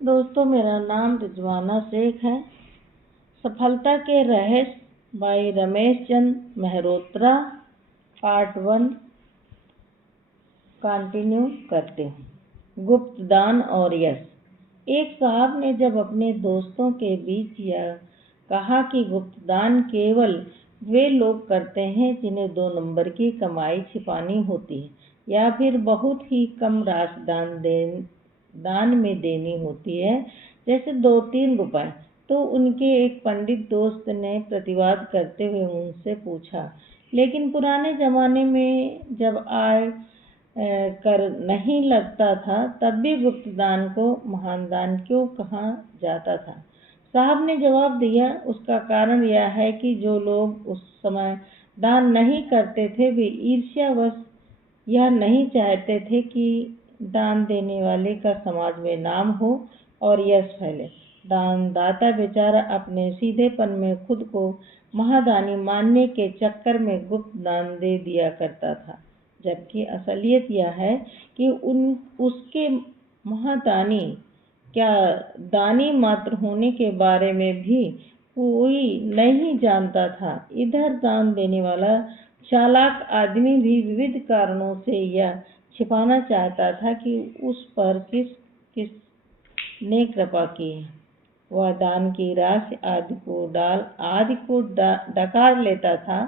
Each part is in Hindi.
दोस्तों, मेरा नाम रिजवाना शेख है। सफलता के रहस्य by Ramesh Chand Mehrotra, part 1 continue करते हैं। गुप्त दान और यश। एक साहब ने जब अपने दोस्तों के बीच यह कहा कि गुप्त दान केवल वे लोग करते हैं जिन्हें 2 नंबर की कमाई छिपानी होती है या फिर बहुत ही कम राशि दान में देनी होती है, जैसे 2-3 रुपए, तो उनके एक पंडित दोस्त ने प्रतिवाद करते हुए उनसे पूछा, लेकिन पुराने जमाने में जब आय कर नहीं लगता था तब भी गुप्त दान को महान दान क्यों कहा जाता था? साहब ने जवाब दिया, उसका कारण यह है कि जो लोग उस समय दान नहीं करते थे वे ईर्ष्यावश यह नहीं चाहते थे कि दान देने वाले का समाज में नाम हो और यश फैले। दानदाता बेचारा अपने सीधेपन में खुद को महादानी मानने के चक्कर में गुप्त दान दे दिया करता था, जबकि असलियत यह है कि उसके महादानी क्या दानी मात्र होने के बारे में भी कोई नहीं जानता था। इधर दान देने वाला चालाक आदमी भी विविध कारणों से यह छिपाना चाहता था कि उस पर किस ने कृपा की है। वह दान की राशि आदि को डकार लेता था,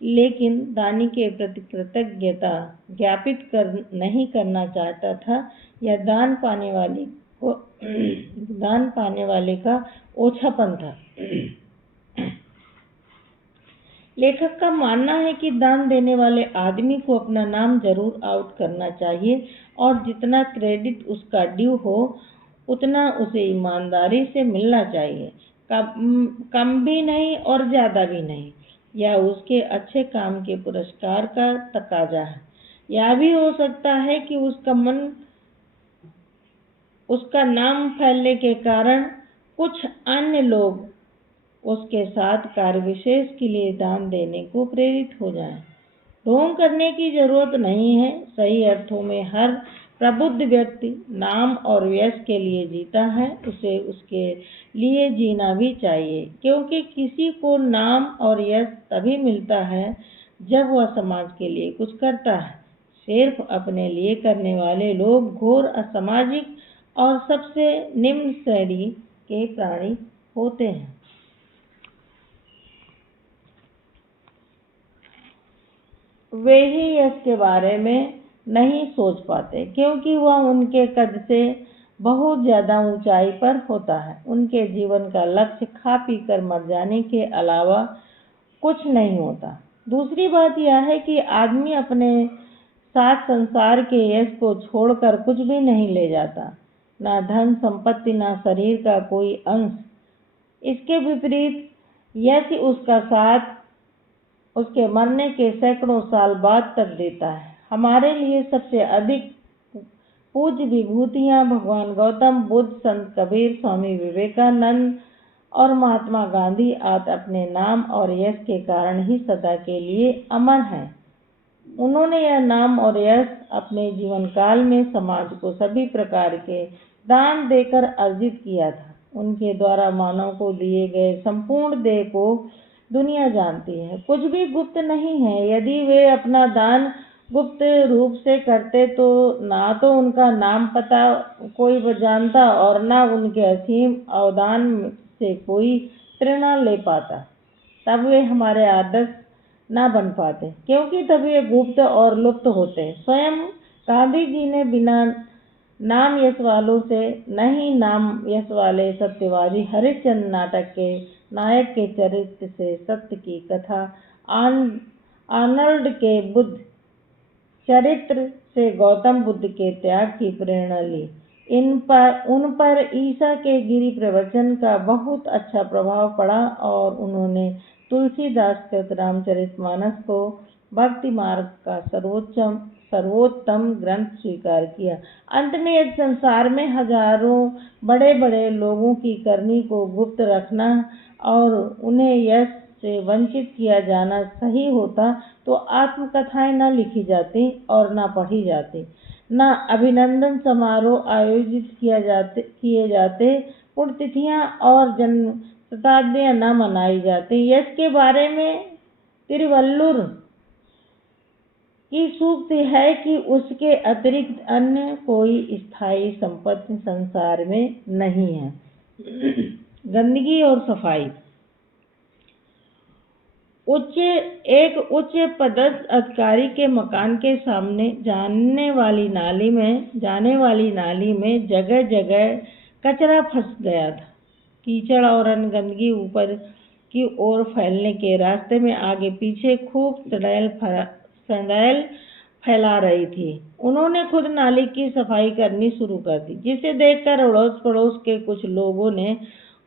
लेकिन दानी के प्रति कृतज्ञता ज्ञापित नहीं करना चाहता था। यह दान पाने वाले का ओछापन था। लेखक का मानना है कि दान देने वाले आदमी को अपना नाम जरूर आउट करना चाहिए और जितना क्रेडिट उसका ड्यू हो उतना उसे ईमानदारी से मिलना चाहिए, कम भी नहीं और ज़्यादा भी नहीं। यह उसके अच्छे काम के पुरस्कार का तकाजा है। यह भी हो सकता है कि उसका नाम फैलने के कारण कुछ अन्य लोग उसके साथ कार्य विशेष के लिए दान देने को प्रेरित हो जाएं। ढोंग करने की जरूरत नहीं है। सही अर्थों में हर प्रबुद्ध व्यक्ति नाम और यश के लिए जीता है। उसे उसके लिए जीना भी चाहिए, क्योंकि किसी को नाम और यश तभी मिलता है जब वह समाज के लिए कुछ करता है। सिर्फ अपने लिए करने वाले लोग घोर असामाजिक और सबसे निम्न श्रेणी के प्राणी होते हैं। वे ही यश के बारे में नहीं सोच पाते, क्योंकि वह उनके कद से बहुत ज़्यादा ऊंचाई पर होता है। उनके जीवन का लक्ष्य खा पी कर मर जाने के अलावा कुछ नहीं होता। दूसरी बात यह है कि आदमी अपने साथ संसार के यश को छोड़कर कुछ भी नहीं ले जाता, ना धन संपत्ति, ना शरीर का कोई अंश। इसके विपरीत यश उसका साथ उसके मरने के सैकड़ों साल बाद तक देता है। हमारे लिए सबसे अधिक पूज्य विभूतियां भगवान गौतम बुद्ध, संत कबीर, स्वामी विवेकानंद और महात्मा गांधी आदि अपने नाम और यश के कारण ही सदा के लिए अमर हैं। उन्होंने यह नाम और यश अपने जीवन काल में समाज को सभी प्रकार के दान देकर अर्जित किया था। उनके द्वारा मानव को दिए गए संपूर्ण देह को दुनिया जानती है। कुछ भी गुप्त नहीं है। यदि वे अपना दान गुप्त रूप से करते तो ना तो उनका नाम पता कोई जानता और ना उनके असीम अवदान से कोई प्रेरणा ले पाता। तब वे हमारे आदर्श ना बन पाते, क्योंकि तब वे गुप्त और लुप्त होते। स्वयं गांधी जी ने बिना नाम यश वालों से नहीं नाम यश वाले सत्यवादी हरिश्चंद्र नाटक के नायक के चरित्र से सत्य की कथा, आर्नल्ड के बुद्ध चरित्र से गौतम बुद्ध के त्याग की प्रेरणा ली। उन पर ईसा के गिरी प्रवचन का बहुत अच्छा प्रभाव पड़ा और उन्होंने तुलसीदास कृत रामचरितमानस को भक्ति मार्ग का सर्वोत्तम ग्रंथ स्वीकार किया। अंत में इस संसार में हजारों बड़े बड़े लोगों की करनी को गुप्त रखना और उन्हें यश से वंचित किया जाना सही होता तो आत्मकथाएं न लिखी जाती और न पढ़ी जाती। न अभिनंदन समारोह आयोजित किए जाते, पुण्यतिथियां और जन्म शताब्दियां न मनाई जाती। यश के बारे में तिरुवल्लुर की सूक्ति है कि उसके अतिरिक्त अन्य कोई स्थायी संपत्ति संसार में नहीं है। गंदगी और सफाई। एक उच्च पदस्थ अधिकारी के मकान के सामने जाने वाली नाली में जगह जगह कचरा फंस गया था। कीचड़ और अन्य गंदगी ऊपर की ओर फैलने के रास्ते में आगे पीछे खूब सड़ैल फैला रही थी। उन्होंने खुद नाली की सफाई करनी शुरू कर दी, जिसे देखकर अड़ोस पड़ोस के कुछ लोगों ने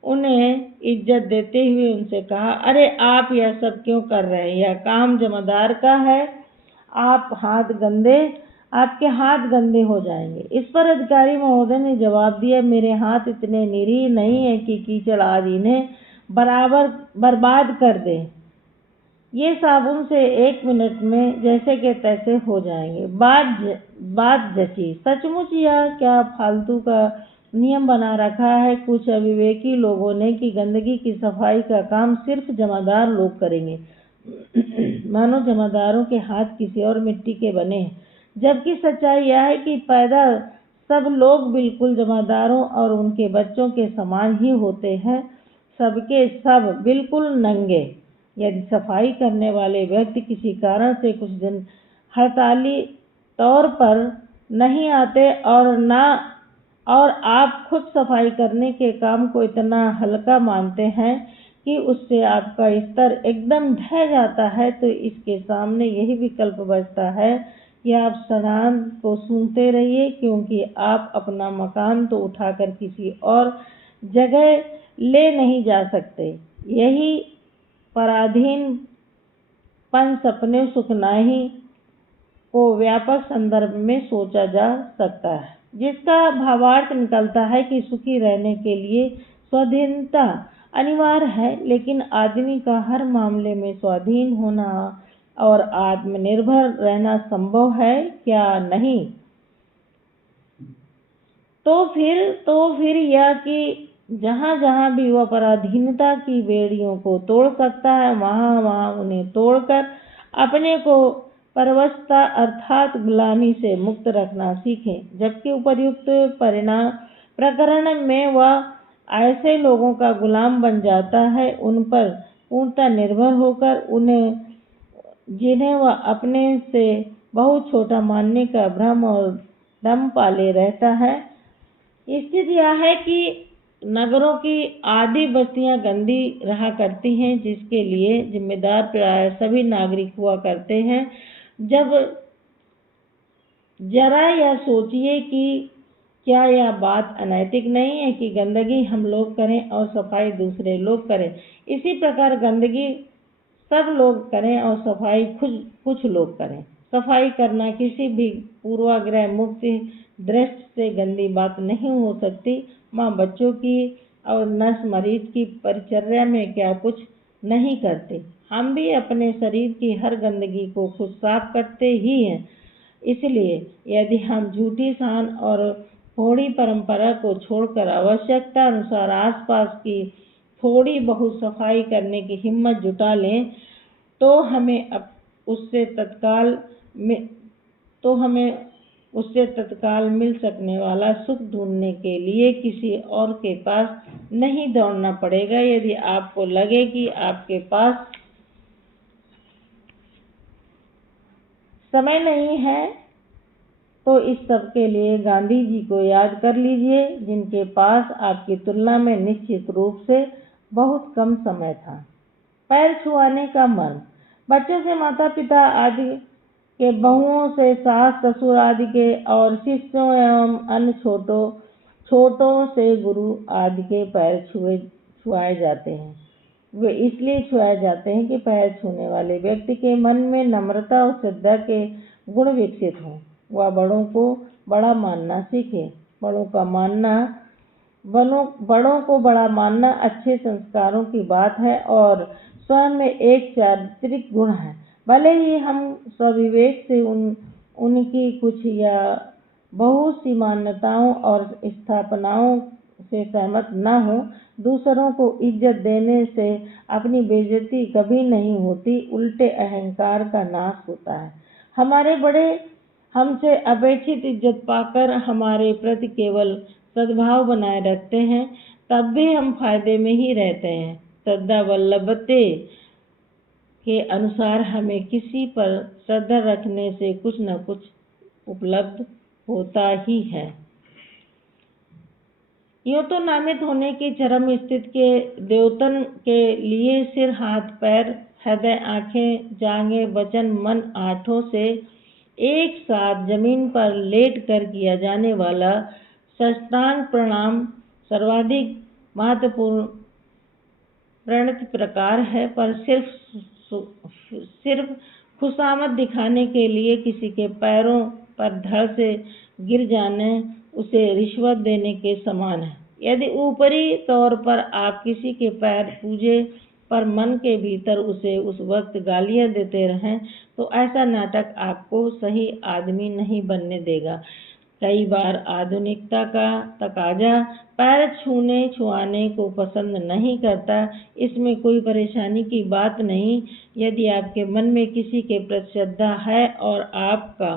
उन्हें इज्जत देते हुए उनसे कहा, अरे आप यह सब क्यों कर रहे हैं? यह काम जमादार का है, आपके हाथ गंदे हो जाएंगे। इस पर अधिकारी महोदय ने जवाब दिया, मेरे हाथ इतने निरीह नहीं है कि कीचड़ आज इन्हें बर्बाद कर दे। ये साबुन से 1 मिनट में जैसे के तैसे हो जाएंगे। बात जची। सचमुच यह क्या फालतू का नियम बना रखा है कुछ अविवेकी लोगों ने कि गंदगी की सफाई का काम सिर्फ जमादार लोग करेंगे, मानो जमादारों के हाथ किसी और मिट्टी के बने हैं। जबकि सच्चाई यह है कि पैदा सब लोग बिल्कुल जमादारों और उनके बच्चों के समान ही होते हैं, सबके सब बिल्कुल नंगे। यदि सफाई करने वाले व्यक्ति किसी कारण से कुछ दिन हड़ताली तौर पर नहीं आते और आप खुद सफाई करने के काम को इतना हल्का मानते हैं कि उससे आपका स्तर एकदम ढह जाता है, तो इसके सामने यही विकल्प बचता है कि आप सड़ान को सूंघते रहिए, क्योंकि आप अपना मकान तो उठाकर किसी और जगह ले नहीं जा सकते। यही पराधीनपन सपने सुखनाही को व्यापक संदर्भ में सोचा जा सकता है, जिसका भावार्थ निकलता है कि सुखी रहने के लिए स्वाधीनता अनिवार्य है, लेकिन आदमी का हर मामले में स्वाधीन होना और आत्मनिर्भर रहना संभव है क्या? नहीं। तो फिर यह कि जहाँ जहाँ भी वह पराधीनता की बेड़ियों को तोड़ सकता है, वहाँ वहाँ उन्हें तोड़कर अपने को परवशता अर्थात गुलामी से मुक्त रखना सीखें। जबकि उपर्युक्त प्रकरण में वह ऐसे लोगों का गुलाम बन जाता है, उन पर पूर्णतः निर्भर होकर, जिन्हें वह अपने से बहुत छोटा मानने का भ्रम और दम पाले रहता है। स्थिति यह है कि नगरों की आधी बस्तियां गंदी रहा करती हैं, जिसके लिए जिम्मेदार प्राय सभी नागरिक हुआ करते हैं। जब जरा यह सोचिए कि क्या यह बात अनैतिक नहीं है कि गंदगी हम लोग करें और सफाई दूसरे लोग करें। इसी प्रकार गंदगी सब लोग करें और सफाई कुछ लोग करें। सफाई करना किसी भी पूर्वाग्रह मुक्त दृष्टि से गंदी बात नहीं हो सकती। माँ बच्चों की और नर्स मरीज की परिचर्या में क्या कुछ नहीं करते। हम भी अपने शरीर की हर गंदगी को खुद साफ करते ही हैं। इसलिए यदि हम झूठी शान और थोड़ी परंपरा को छोड़कर आवश्यकता अनुसार आसपास की थोड़ी बहुत सफाई करने की हिम्मत जुटा लें, तो हमें उससे तत्काल मिल सकने वाला सुख ढूंढने के लिए किसी और के पास नहीं दौड़ना पड़ेगा। यदि आपको लगे कि आपके पास समय नहीं है, तो इस सब के लिए गांधी जी को याद कर लीजिए, जिनके पास आपकी तुलना में निश्चित रूप से बहुत कम समय था। पैर छुआने का मर्म। बच्चों से माता पिता आदि के, बहुओं से सास ससुर आदि के, और शिष्यों एवं अन्य छोटों से गुरु आदि के पैर छुआए जाते हैं। वे इसलिए छुआए जाते हैं कि पैर छूने वाले व्यक्ति के मन में नम्रता और श्रद्धा के गुण विकसित हों। वह बड़ों को बड़ा मानना सीखे। बड़ों को बड़ा मानना अच्छे संस्कारों की बात है और स्वयं में एक चारित्रिक गुण है। भले ही हम स्वविवेक से उनकी कुछ या बहुत सी मान्यताओं और स्थापनाओं से सहमत न हो। दूसरों को इज्जत देने से अपनी बेइज्जती कभी नहीं होती, उल्टे अहंकार का नाश होता है। हमारे बड़े हमसे अपेक्षित इज्जत पाकर हमारे प्रति केवल सद्भाव बनाए रखते हैं, तब भी हम फायदे में ही रहते हैं। श्रद्धा वल्लभते के अनुसार हमें किसी पर श्रद्धा रखने से कुछ न कुछ उपलब्ध होता ही है। यूं तो नामित होने की चरम स्थिति के द्योतन के लिए सिर, हाथ, पैर, हृदय, आंखें, जांघें, वचन, मन आठों से एक साथ जमीन पर लेट कर किया जाने वाला साष्टांग प्रणाम सर्वाधिक महत्वपूर्ण प्रणत प्रकार है, पर सिर्फ खुशामद दिखाने के लिए किसी के पैरों पर धड़ से गिर जाने उसे रिश्वत देने के समान है। यदि ऊपरी तौर पर आप किसी के पैर पूजे पर मन के भीतर उसे उस वक्त गालियां देते रहें, तो ऐसा नाटक आपको सही आदमी नहीं बनने देगा। कई बार आधुनिकता का तकाजा पैर छुआने को पसंद नहीं करता। इसमें कोई परेशानी की बात नहीं। यदि आपके मन में किसी के प्रति श्रद्धा है और आपका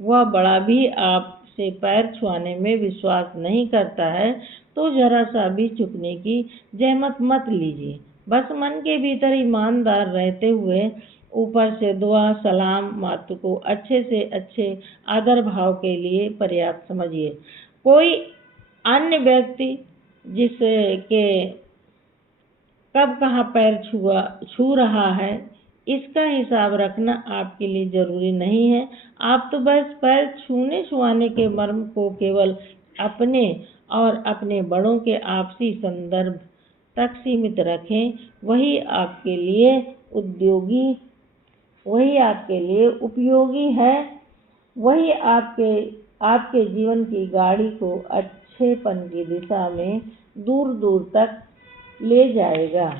वह बड़ा भी आपसे पैर छुआने में विश्वास नहीं करता है, तो जरा सा भी झुकने की जहमत मत लीजिए। बस मन के भीतर ईमानदार रहते हुए ऊपर से दुआ सलाम मात्र को अच्छे से अच्छे आदर भाव के लिए पर्याप्त समझिए। कोई अन्य व्यक्ति जिसके कब कहाँ पैर छू रहा है, इसका हिसाब रखना आपके लिए जरूरी नहीं है। आप तो बस पैर छुआने के मर्म को केवल अपने और अपने बड़ों के आपसी संदर्भ तक सीमित रखें। वही आपके लिए उपयोगी है। वही आपके जीवन की गाड़ी को अच्छेपन की दिशा में दूर दूर तक ले जाएगा।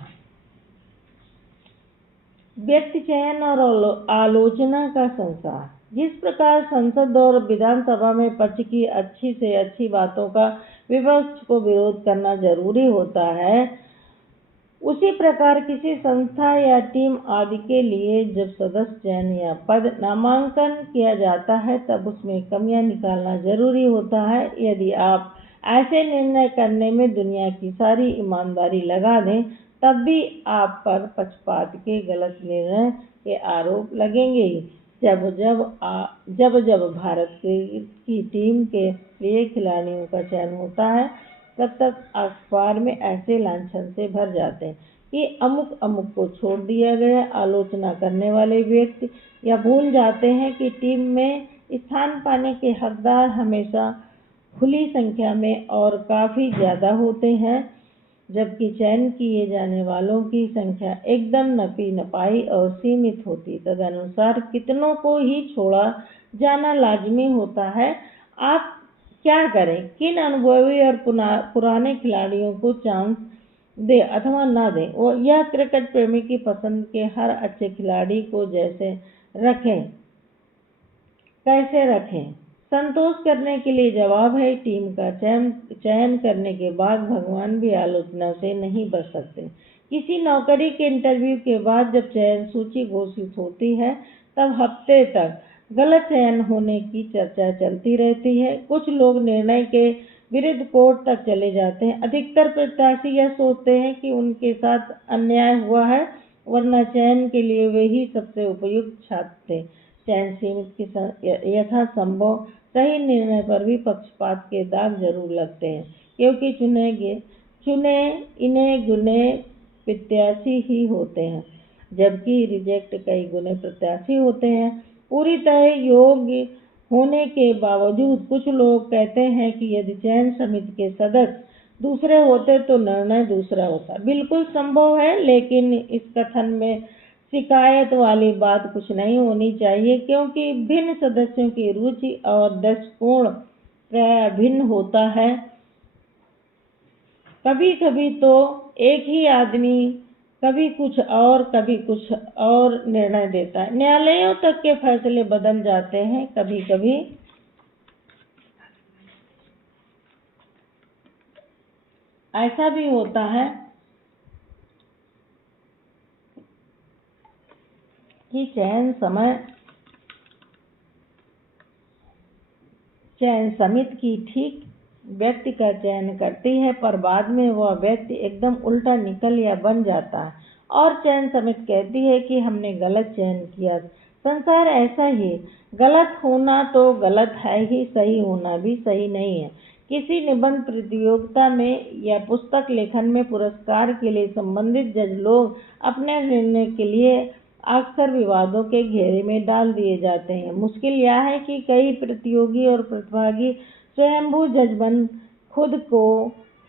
व्यक्ति चयन और आलोचना का संसार। जिस प्रकार संसद और विधानसभा में पक्ष की अच्छी से अच्छी बातों का विपक्ष को विरोध करना जरूरी होता है, उसी प्रकार किसी संस्था या टीम आदि के लिए जब सदस्य चयन या पद नामांकन किया जाता है, तब उसमें कमियां निकालना जरूरी होता है। यदि आप ऐसे निर्णय करने में दुनिया की सारी ईमानदारी लगा दें, तब भी आप पर पक्षपात के गलत निर्णय के आरोप लगेंगे ही। जब भारत की टीम के प्रिय खिलाड़ियों का चयन होता है, तब तक अखबार में ऐसे लांछन से भर जाते हैं कि अमुक को छोड़ दिया गया। आलोचना करने वाले व्यक्ति या भूल जाते हैं कि टीम में स्थान पाने के हकदार हमेशा खुली संख्या में और काफी ज्यादा होते हैं, जबकि चयन किए जाने वालों की संख्या एकदम नपी नपाई और सीमित होती। तदनुसार कितनों को ही छोड़ा जाना लाजमी होता है। आप क्या करें? किन अनुभवी और पुराने खिलाड़ियों को चांस दे अथवा ना दे, यह क्रिकेट प्रेमी की पसंद के हर अच्छे खिलाड़ी को कैसे रखें? संतोष करने के लिए जवाब है, टीम का चयन करने के बाद भगवान भी आलोचना से नहीं बच सकते। किसी नौकरी के इंटरव्यू के बाद जब चयन सूची घोषित होती है, तब हफ्ते तक गलत चयन होने की चर्चा चलती रहती है। कुछ लोग निर्णय के विरुद्ध कोर्ट तक चले जाते हैं। अधिकतर प्रत्याशी यह सोचते हैं कि उनके साथ अन्याय हुआ है, वरना चयन के लिए वे ही सबसे उपयुक्त छात्र थे। चयन सीमित यथासंभव सही निर्णय पर भी पक्षपात के दाग जरूर लगते हैं, क्योंकि चुने इन्हें गुने प्रत्याशी ही होते हैं, जबकि रिजेक्ट कई गुने प्रत्याशी होते हैं। पूरी तरह योग्य होने के बावजूद कुछ लोग कहते हैं कि यदि चयन समिति के सदस्य दूसरे होते तो निर्णय दूसरा होता। बिल्कुल संभव है, लेकिन इस कथन में शिकायत वाली बात कुछ नहीं होनी चाहिए, क्योंकि भिन्न सदस्यों की रुचि और दृष्टिकोण प्राय भिन्न होता है। कभी कभी तो एक ही आदमी कभी कुछ और निर्णय देता है। न्यायालयों तक के फैसले बदल जाते हैं। कभी कभी ऐसा भी होता है कि चयन समिति की ठीक व्यक्ति का चयन करती है, पर बाद में वह व्यक्ति एकदम उल्टा निकल या बन जाता है और चयन समिति कहती है कि हमने गलत चयन किया। संसार ऐसा ही, गलत होना तो गलत है ही, सही होना भी सही नहीं है। किसी निबंध प्रतियोगिता में या पुस्तक लेखन में पुरस्कार के लिए संबंधित जज लोग अपने निर्णय के लिए अक्सर विवादों के घेरे में डाल दिए जाते हैं। मुश्किल यह है कि कई प्रतियोगी और प्रतिभागी स्वयंभू जज बन खुद को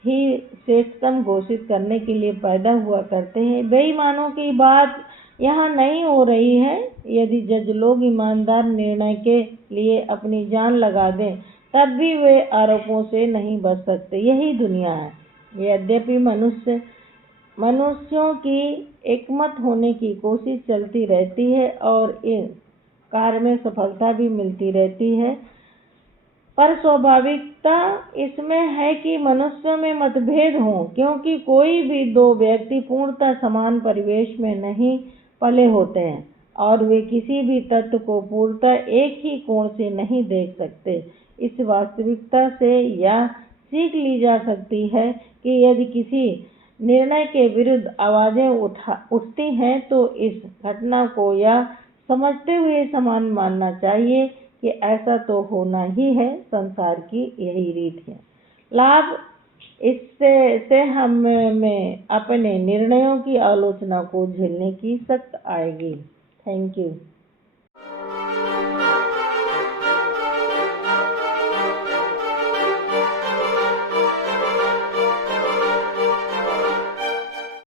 ही श्रेष्ठतम घोषित करने के लिए पैदा हुआ करते हैं। बेईमानों की बात यहाँ नहीं हो रही है। यदि जज लोग ईमानदार निर्णय के लिए अपनी जान लगा दें, तब भी वे आरोपों से नहीं बच सकते। यही दुनिया है। यद्यपि मनुष्यों की एकमत होने की कोशिश चलती रहती है और इन कार्य में सफलता भी मिलती रहती है, पर स्वाभाविकता इसमें है कि मनुष्यों में मतभेद हों, क्योंकि कोई भी दो व्यक्ति पूर्णतः समान परिवेश में नहीं पले होते हैं और वे किसी भी तत्व को पूर्णतः एक ही कोण से नहीं देख सकते। इस वास्तविकता से यह सीख ली जा सकती है कि यदि किसी निर्णय के विरुद्ध आवाजें उठती हैं, तो इस घटना को यह समझते हुए समान मानना चाहिए कि ऐसा तो होना ही है, संसार की यही रीत है। लाभ इससे हमें अपने निर्णयों की आलोचना को झेलने की सख्त आएगी। Thank you.